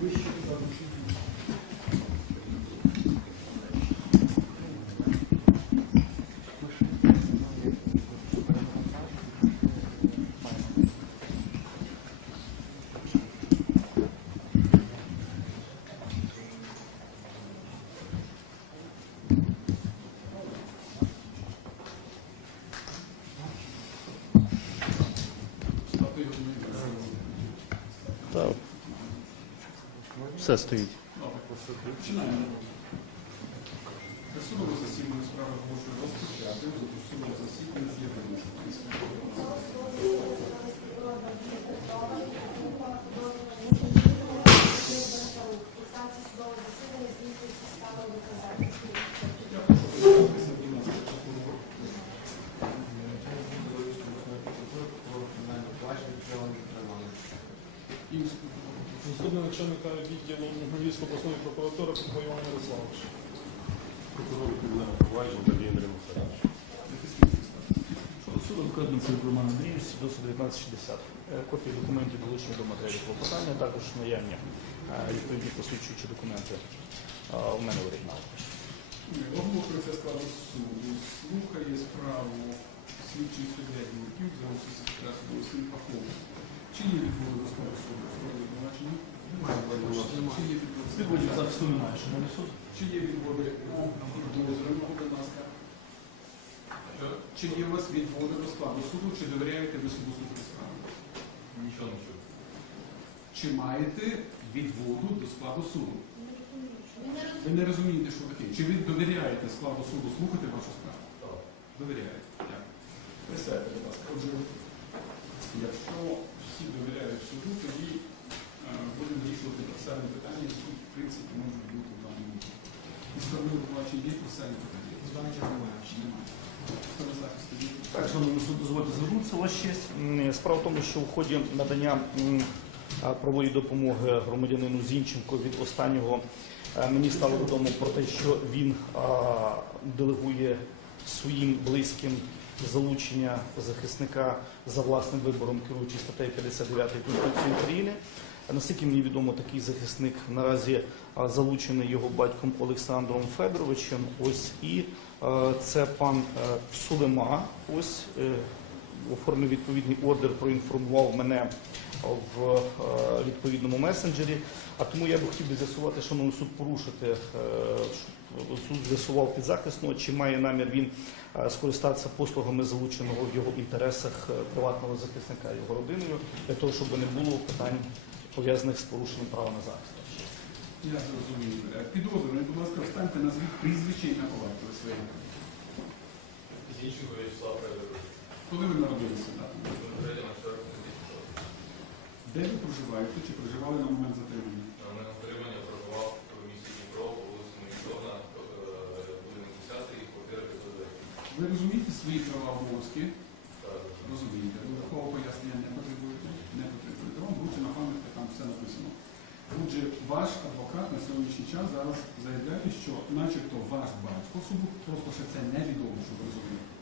Oui. Все стоїть. Судове засідання. Я прошу представитися, будь ласка, прокурор. Інший прокурор. Заступник начальника відділу Львівської обласної прокуратури Петро Іван Ярославович. Прокурор Кримінального провадження Надія Андрій Михайлович. Суду вкладно це Роман Андрійович, свідоцтво 1960. Е, Копії документів долучені до матеріалів клопотання, також наявні е, відповідні посвідчуючі документи е, у мене в оригіналі. Оголошується складу суду. Слухає справу слідчий суддя за участі секретаря суду Симпакова. Чи є відводи до складу суду? Складу? Немає. Чи є відводи? Сьогодні захисту немає, суд. Чи є відводи у будь ласка? Чи є у вас відводи до складу суду, чи довіряєте ви суду суду справи? Нічого не чую. Чи маєте відводу до складу суду? Ви не розумієте, що таке. Чи ви довіряєте складу суду слухати вашу справу? Так. Довіряєте. Дякую. Присядьте, будь ласка. Отже, якщо всі довіряють суду, тоді е, будемо вирішувати процесуальні питання, які, в принципі, можуть бути в даному випадку. І сторони обвинувачення є процесуальні питання? Немає. Немає. Так, шановний суд, дозвольте звернутися, ваша честь. Справа в тому, що в ході надання правової допомоги громадянину Зінченко від останнього е, мені стало відомо про те, що він делегує своїм близьким залучення захисника за власним вибором, керуючи статтею 59 Конституції України. Наскільки мені відомо, такий захисник наразі залучений його батьком Олександром Федоровичем. Ось і е, це пан е, Сулема. Ось е, оформив відповідний ордер, проінформував мене в е, відповідному месенджері. А тому я би хотів би з'ясувати, шановний суд порушити, е, щоб суд з'ясував підзахисного, чи має намір він е, скористатися послугами залученого в його інтересах приватного захисника його родиною, для того, щоб не було питань пов'язаних з порушенням права на захист. Я зрозумів. Е, Підозрюваний, будь ласка, встаньте, назвіть прізвище і на побачили своє. Зінченко Вячеслав Федорович. Коли ви народилися? дату? 23 на 4 2006. Де ви проживаєте чи проживали на момент затримання? На мене отримання проживав в місті Дніпро, по вулиці Мільйона, будинок 10 і квартира 509. Ви розумієте свої права обов'язки? Так. Розумієте. Додаткового пояснення не потребуєте? Не потребуєте. Вам лучше на пам'ятка там все написано. Отже, ваш адвокат на сьогоднішній час зараз заявляє, що начебто ваш батько, суду просто ще це невідомо, що ви розумієте,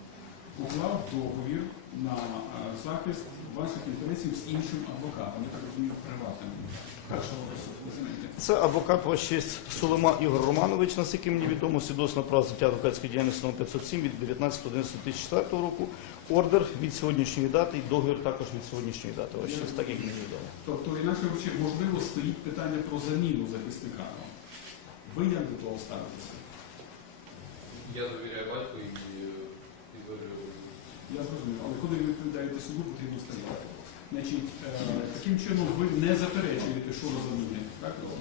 уклав договір на е, захист ваших інтересів з іншим адвокатом, я так розумію, приватним. Це адвокат ваш честь Сулема Ігор Романович, наскільки мені відомо, свідоцтво на право життя адвокатської діяльності номер 507 від 19.11.2004 року. Ордер від сьогоднішньої дати і договір також від сьогоднішньої дати. Ваш честь, так як мені відомо. Тобто, інакше можливо, стоїть питання про заміну захисника. Ви як до того ставитеся? Я довіряю батьку і е. Я зрозумів, але коли ви відповідаєте суду, потрібно сказати. Значить, е, таким чином ви не заперечуєте щодо заміни. Так, Роман?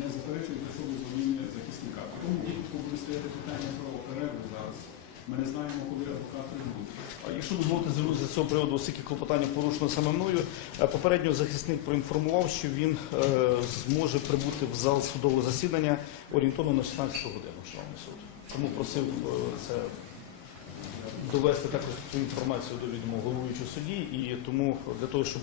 Не заперечуєте щодо заміни захисника. Тому буде стояти питання про перерву зараз. Ми не знаємо, коли адвокат. А якщо дозволите звернутися з цього приводу, оскільки клопотання порушено саме мною, е, попередньо захисник проінформував, що він е, зможе прибути в зал судового засідання орієнтовно на 16 годину, шановний суд. Тому просив це довести також цю інформацію до відомо головуючого судді, і тому для того, щоб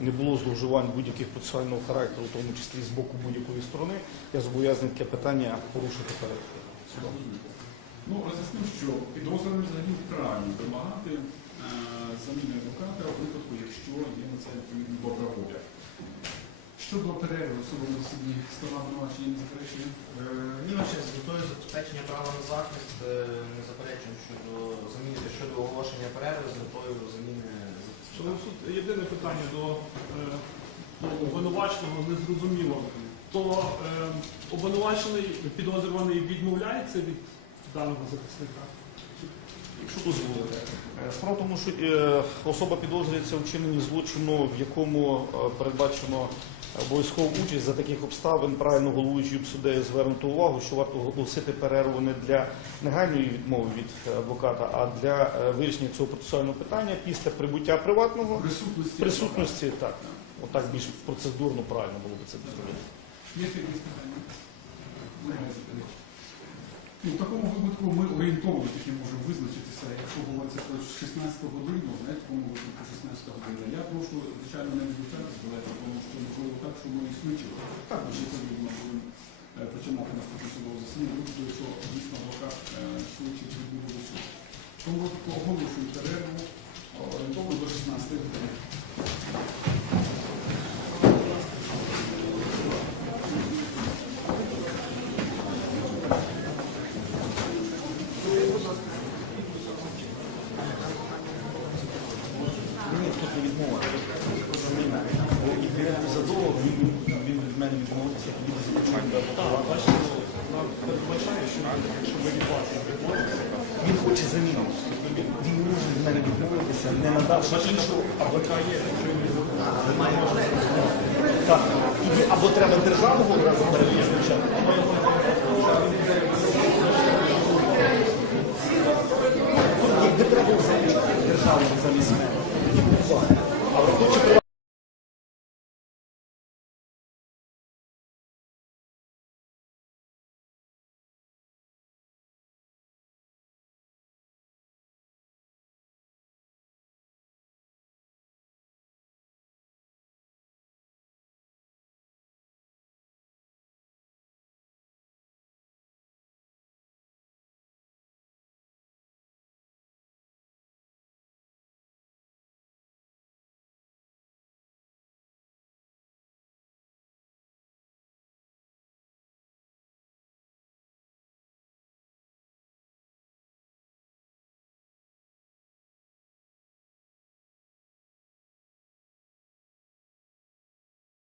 не було зловживань будь-яких процесуального характеру, в тому числі з боку будь-якої сторони, я зобов'язаний таке питання порушити перед судом. Ну, роз'яснив, що підозрюваний взагалі вправі вимагати е, заміни адвоката у випадку, якщо є на це відповідна добра воля. Щодо перерви в судовому засіданні сторона обвинувачення не заперечує. Ні, ваше з метою забезпечення права на захист е, не заперечуємо щодо заміни щодо оголошення перерви з метою заміни. Суд, єдине питання до е, ну, обвинуваченого незрозуміло. То е, обвинувачений підозрюваний відмовляється від даного захисника. Якщо дозволите. Справа в тому, що особа підозрюється у вчиненні злочину, в якому передбачено обов'язкову участь за таких обставин правильно головуючим суддею звернути увагу, що варто оголосити перерву не для негайної відмови від адвоката, а для е, вирішення цього процесуального питання після прибуття приватного Присутності. присутності. Так, отак більш процедурно правильно було би це зробити. Є якісь питання? Ну, в такому випадку ми орієнтовно таки можемо визначитися, якщо говориться про 16 годину, в такому випадку 16 година. Я прошу, звичайно, не відвертатися далеко, тому що можливо так, що ми існуючи. Так, ми ще будемо е, починати наступне судове засідання, випадку, якщо дійсно адвокат е, швидше прибуде до суду. В тому оголошую перерву е, орієнтовно до 16 години. Він, від мене відмовився, започав до Так, бачите, нам передбачає, що якщо ви від вас Він хоче заміну. Він не може від мене відмовитися, не надавши іншого. АВК є, якщо він Так, тоді або треба державного одразу або його Якби треба залишити державного замість мене, тоді б не А враховуючи